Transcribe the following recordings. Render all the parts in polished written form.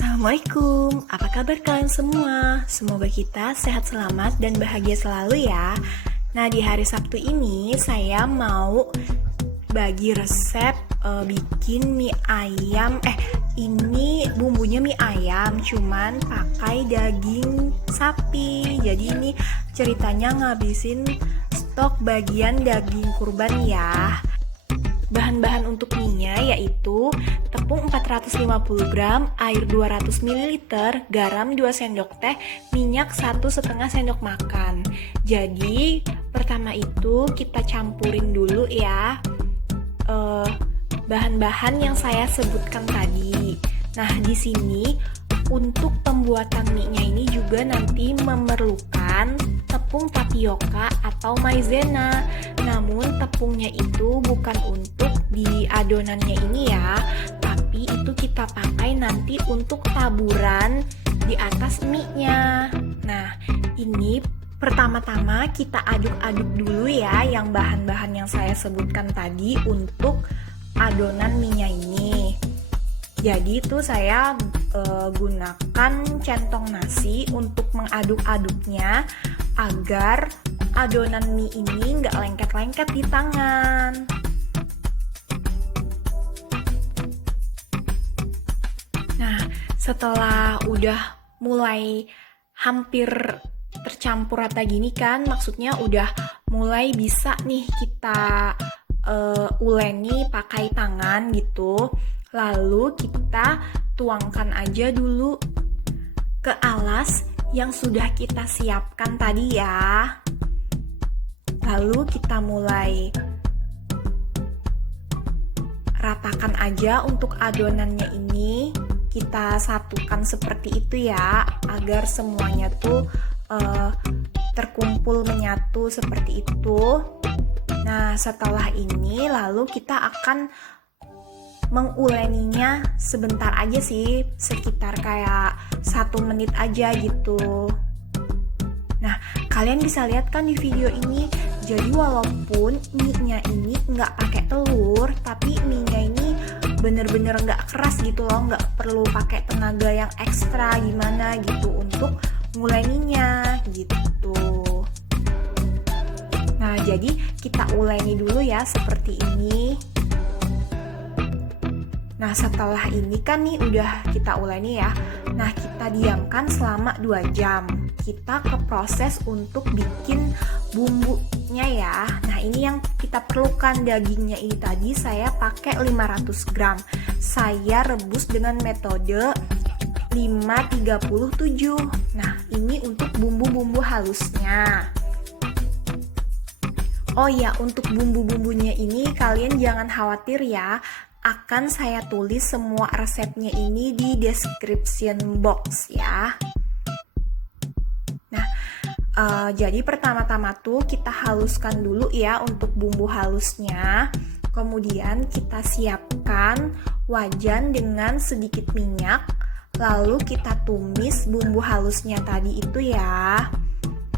Assalamualaikum, apa kabar kalian semua? Semoga kita sehat selamat dan bahagia selalu ya. Nah, di hari Sabtu ini saya mau bagi resep bikin mie ayam. Ini bumbunya mie ayam, cuman pakai daging sapi. Jadi ini ceritanya ngabisin stok bagian daging kurban ya. Bahan-bahan untuk mie-nya yaitu tepung 450 gram, air 200 ml, garam 2 sendok teh, minyak 1,5 sendok makan. Jadi pertama itu kita campurin dulu ya bahan-bahan yang saya sebutkan tadi. Nah, di sini untuk pembuatan mie-nya ini juga nanti memerlukan tepung tapioka atau maizena. Namun tepungnya itu bukan untuk di adonannya ini ya, tapi itu kita pakai nanti untuk taburan di atas mie-nya. Nah, ini pertama-tama kita aduk-aduk dulu ya yang bahan-bahan yang saya sebutkan tadi untuk adonan mie-nya ini. Jadi itu saya gunakan centong nasi untuk mengaduk-aduknya agar adonan mie ini nggak lengket-lengket di tangan. Nah, setelah udah mulai hampir tercampur rata gini kan, maksudnya udah mulai bisa nih kita uleni pakai tangan gitu. Lalu kita tuangkan aja dulu ke alas yang sudah kita siapkan tadi ya. Lalu kita mulai ratakan aja untuk adonannya ini. Kita satukan seperti itu ya, agar semuanya tuh terkumpul menyatu seperti itu. Nah, setelah ini lalu kita akan menguleninya sebentar aja sih, sekitar kayak 1 menit aja gitu. Nah, kalian bisa lihat kan di video ini, jadi walaupun mie-nya ini nggak pakai telur, tapi mie-nya ini bener-bener nggak keras gitu loh, nggak perlu pakai tenaga yang ekstra gimana gitu untuk nguleninya gitu. Nah, jadi kita uleni dulu ya seperti ini. Nah, setelah ini kan nih udah kita uleni ya. Nah, kita diamkan selama 2 jam. Kita ke proses untuk bikin bumbunya ya. Nah, ini yang kita perlukan, dagingnya ini tadi saya pakai 500 gram. Saya rebus dengan metode 5-37. Nah, ini untuk bumbu-bumbu halusnya. Oh ya, untuk bumbu-bumbunya ini kalian jangan khawatir ya. Akan saya tulis semua resepnya ini di description box ya. Nah, jadi pertama-tama tuh kita haluskan dulu ya untuk bumbu halusnya. Kemudian kita siapkan wajan dengan sedikit minyak. Lalu kita tumis bumbu halusnya tadi itu ya.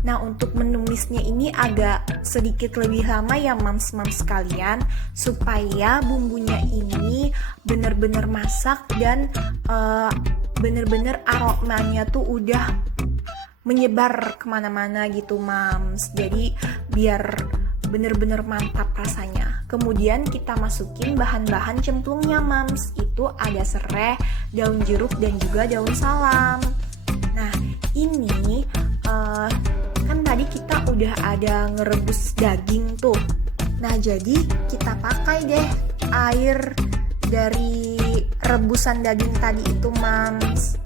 Nah, untuk menumisnya ini agak sedikit lebih lama ya mams-mams sekalian, supaya bumbunya ini bener-bener masak dan bener-bener aromanya tuh udah menyebar kemana-mana gitu mams. Jadi biar bener-bener mantap rasanya. Kemudian kita masukin bahan-bahan cemplungnya mams. Itu ada serai, daun jeruk dan juga daun salam. Nah, ini kan tadi kita udah ada ngerebus daging tuh. Nah, jadi kita pakai deh air dari rebusan daging tadi itu mams.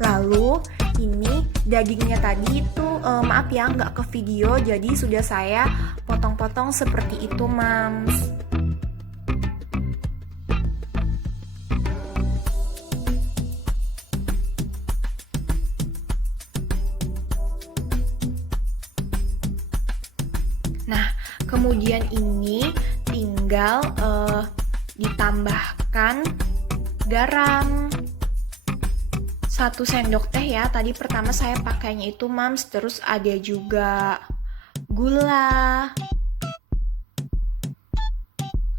Lalu ini dagingnya tadi itu maaf ya nggak ke video, jadi sudah saya potong-potong seperti itu mams. Nah, kemudian ini tinggal ditambahkan garam 1 sendok teh ya. Tadi pertama saya pakainya itu mams. Terus ada juga gula.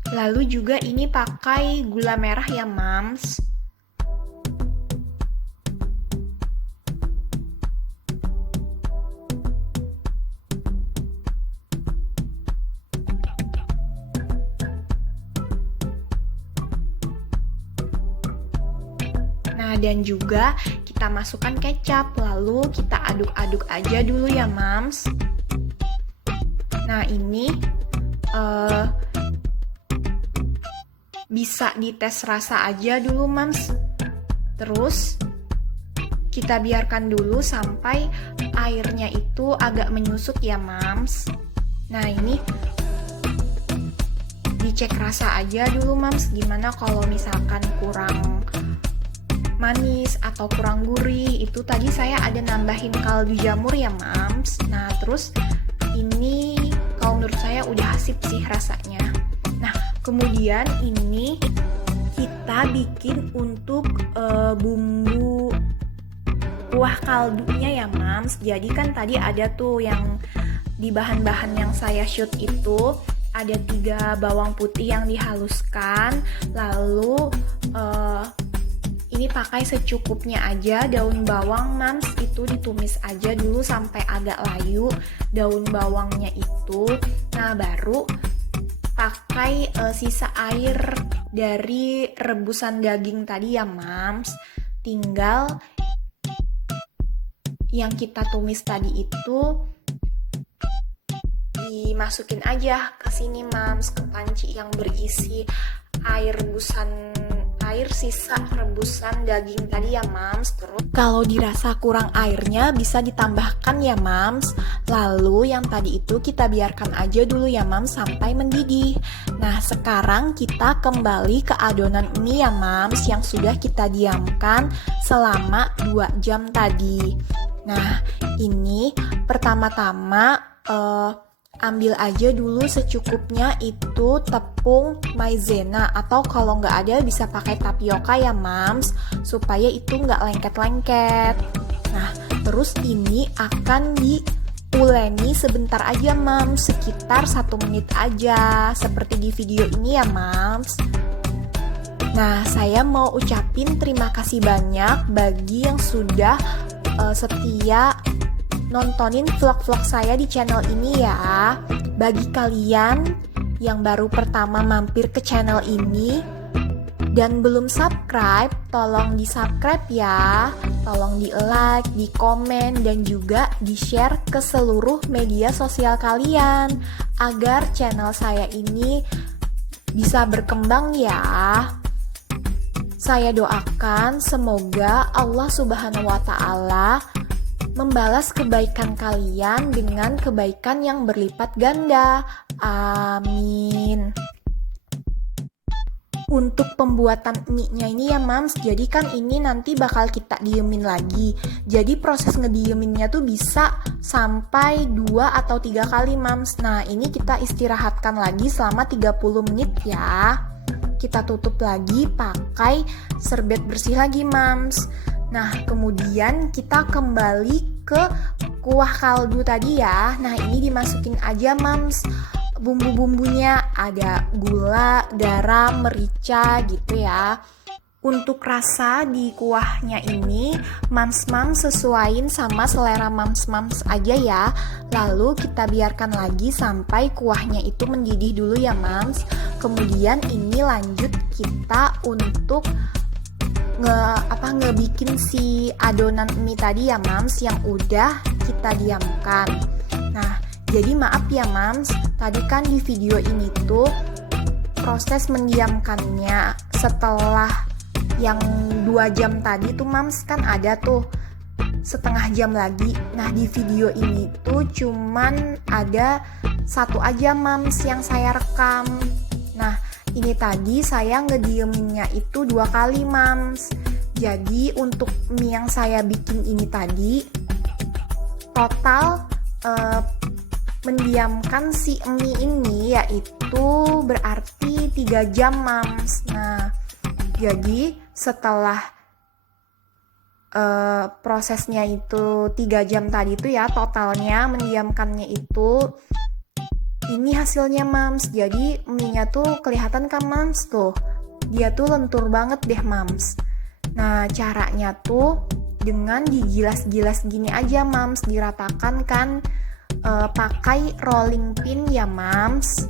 Lalu juga ini pakai gula merah ya mams. dan juga kita masukkan kecap, lalu kita aduk-aduk aja dulu ya mams. Nah ini bisa dites rasa aja dulu mams. Terus kita biarkan dulu sampai airnya itu agak menyusut ya mams. Nah ini dicek rasa aja dulu mams, gimana kalau misalkan kurang manis atau kurang gurih. Itu tadi saya ada nambahin kaldu jamur ya mams. Nah terus ini kalau menurut saya udah asip sih rasanya. Nah kemudian ini kita bikin untuk bumbu kuah kaldunya ya mams. Jadi kan tadi ada tuh yang di bahan-bahan yang saya shoot itu ada 3 bawang putih yang dihaluskan, lalu ini pakai secukupnya aja. Daun bawang mams itu ditumis aja dulu sampai agak layu daun bawangnya itu. Nah baru pakai sisa air dari rebusan daging tadi ya mams. Tinggal yang kita tumis tadi itu dimasukin aja ke sini mams, ke panci yang berisi air sisa rebusan daging tadi ya mams. Terus kalau dirasa kurang airnya bisa ditambahkan ya mams. Lalu yang tadi itu kita biarkan aja dulu ya mams sampai mendidih. Nah sekarang kita kembali ke adonan mie ya mams yang sudah kita diamkan selama 2 jam tadi. Nah ini pertama-tama ambil aja dulu secukupnya itu tepung maizena, atau kalau nggak ada bisa pakai tapioka ya mams, supaya itu nggak lengket-lengket. Nah terus ini akan diuleni sebentar aja mams, sekitar 1 menit aja seperti di video ini ya mams. Nah saya mau ucapin terima kasih banyak bagi yang sudah setia nontonin vlog-vlog saya di channel ini ya. Bagi kalian yang baru pertama mampir ke channel ini dan belum subscribe, tolong di-subscribe ya. Tolong di-like, di-komen, dan juga di-share ke seluruh media sosial kalian agar channel saya ini bisa berkembang ya. Saya doakan semoga Allah Subhanahu wa Ta'ala membalas kebaikan kalian dengan kebaikan yang berlipat ganda. Amin. Untuk pembuatan mie-nya ini ya mams, jadi kan ini nanti bakal kita diemin lagi. Jadi proses ngedieminnya tuh bisa sampai 2 atau 3 kali mams. Nah ini kita istirahatkan lagi selama 30 menit ya. Kita tutup lagi pakai serbet bersih lagi mams. Nah kemudian kita kembali ke kuah kaldu tadi ya. Nah ini dimasukin aja mams bumbu-bumbunya, ada gula, garam, merica gitu ya. Untuk rasa di kuahnya ini mams-mams sesuaiin sama selera mams-mams aja ya. Lalu kita biarkan lagi sampai kuahnya itu mendidih dulu ya mams. Kemudian ini lanjut kita untuk ngebikin si adonan mie tadi ya mams yang udah kita diamkan. Nah jadi maaf ya mams, tadi kan di video ini tuh proses mendiamkannya setelah yang 2 jam tadi tuh mams kan ada tuh setengah jam lagi. Nah di video ini tuh cuman ada 1 aja mams yang saya rekam. Nah ini tadi saya ngedieminnya itu 2 kali mams. Jadi untuk mie yang saya bikin ini tadi total mendiamkan si mie ini yaitu berarti 3 jam mams. Nah jadi setelah prosesnya itu 3 jam tadi itu ya, totalnya mendiamkannya itu ini hasilnya mams. Jadi mie-nya tuh kelihatan kan mams tuh, dia tuh lentur banget deh mams. Nah caranya tuh dengan digilas-gilas gini aja mams, diratakan kan pakai rolling pin ya mams.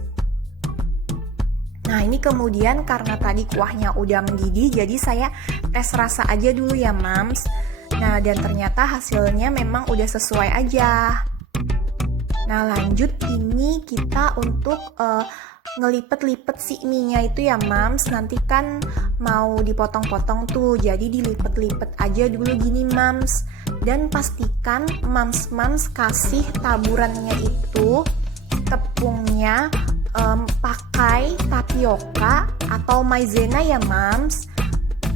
Nah, ini kemudian karena tadi kuahnya udah mendidih, jadi saya tes rasa aja dulu ya, Mams. Nah, dan ternyata hasilnya memang udah sesuai aja. Nah, lanjut ini kita untuk ngelipet-lipet si mie-nya itu ya, Mams. Nanti kan mau dipotong-potong tuh, jadi dilipet-lipet aja dulu gini, Mams. Dan pastikan Mams kasih taburannya itu tepungnya pakai tapioka atau maizena ya, Mams.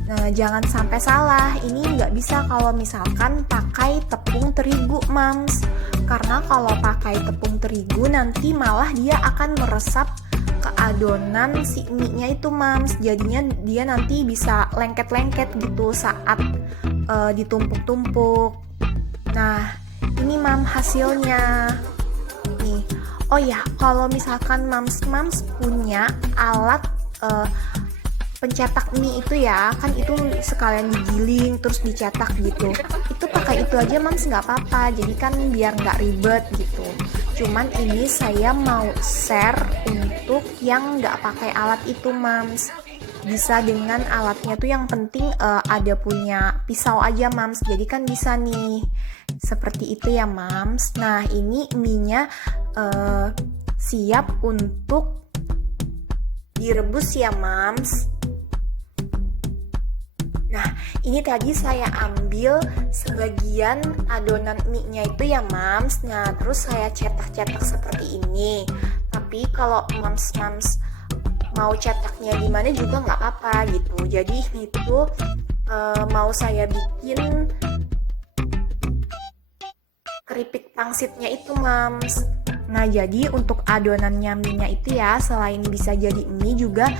Nah, jangan sampai salah, ini nggak bisa kalau misalkan pakai tepung terigu, Mams. Karena kalau pakai tepung terigu nanti malah dia akan meresap ke adonan si mie-nya itu, Mams. Jadinya dia nanti bisa lengket-lengket gitu saat ditumpuk-tumpuk. Nah, ini Mams hasilnya. Nih. Oh ya, kalau misalkan Mams punya alat pencetak mie itu ya, kan itu sekalian digiling terus dicetak gitu, itu pakai itu aja, Mams, nggak apa-apa, jadi kan biar nggak ribet gitu. Cuman ini saya mau share untuk yang nggak pakai alat itu, Mams. Bisa dengan alatnya tuh, yang penting ada punya pisau aja, Mams, jadi kan bisa nih seperti itu ya, Mams. Nah, ini mie-nya siap untuk direbus ya, Mams. Nah, ini tadi saya ambil sebagian adonan mie-nya itu ya, Mams. Nah, terus saya cetak-cetak seperti ini. Tapi kalau Mams mau cetaknya gimana juga nggak apa-apa gitu. Jadi itu mau saya bikin keripik pangsitnya itu, Mams. Nah, jadi untuk adonannya mie-nya itu ya, selain bisa jadi mie juga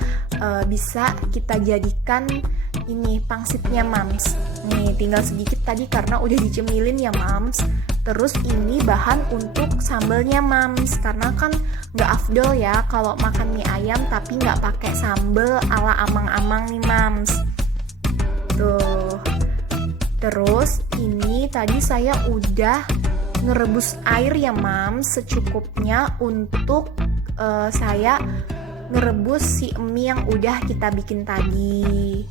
bisa kita jadikan ini pangsitnya, Mams. Nih, tinggal sedikit tadi karena udah dicemilin ya, Mams. Terus ini bahan untuk sambelnya, Mams, karena kan nggak afdol ya kalau makan mie ayam tapi nggak pakai sambel ala amang-amang nih, Mams. Tuh. Terus ini tadi saya udah ngerebus air ya, Mams, secukupnya untuk saya ngerebus si mie yang udah kita bikin tadi.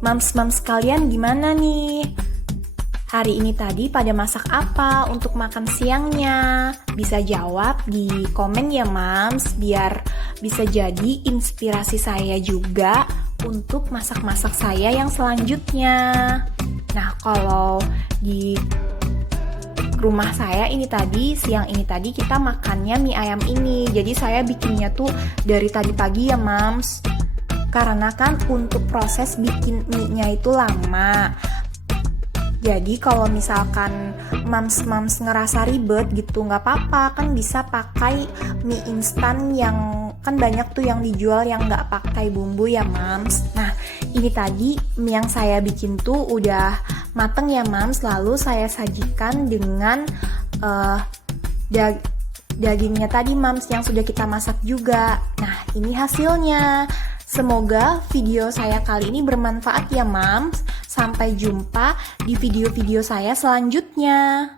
Mams kalian gimana nih? Hari ini tadi pada masak apa untuk makan siangnya? Bisa jawab di komen ya, Mams, biar bisa jadi inspirasi saya juga untuk masak-masak saya yang selanjutnya. Nah, kalau di rumah saya ini tadi, siang ini tadi kita makannya mie ayam ini. Jadi saya bikinnya tuh dari tadi pagi ya, Mams. Karena kan untuk proses bikin mie-nya itu lama. Jadi kalau misalkan Mams ngerasa ribet gitu, nggak apa-apa, kan bisa pakai mie instan yang kan banyak tuh yang dijual yang nggak pakai bumbu ya, Mams. Nah, ini tadi mie yang saya bikin tuh udah mateng ya, Mams. Lalu saya sajikan dengan dagingnya tadi, Mams, yang sudah kita masak juga. Nah, ini hasilnya. Semoga video saya kali ini bermanfaat ya, Mams. Sampai jumpa di video-video saya selanjutnya.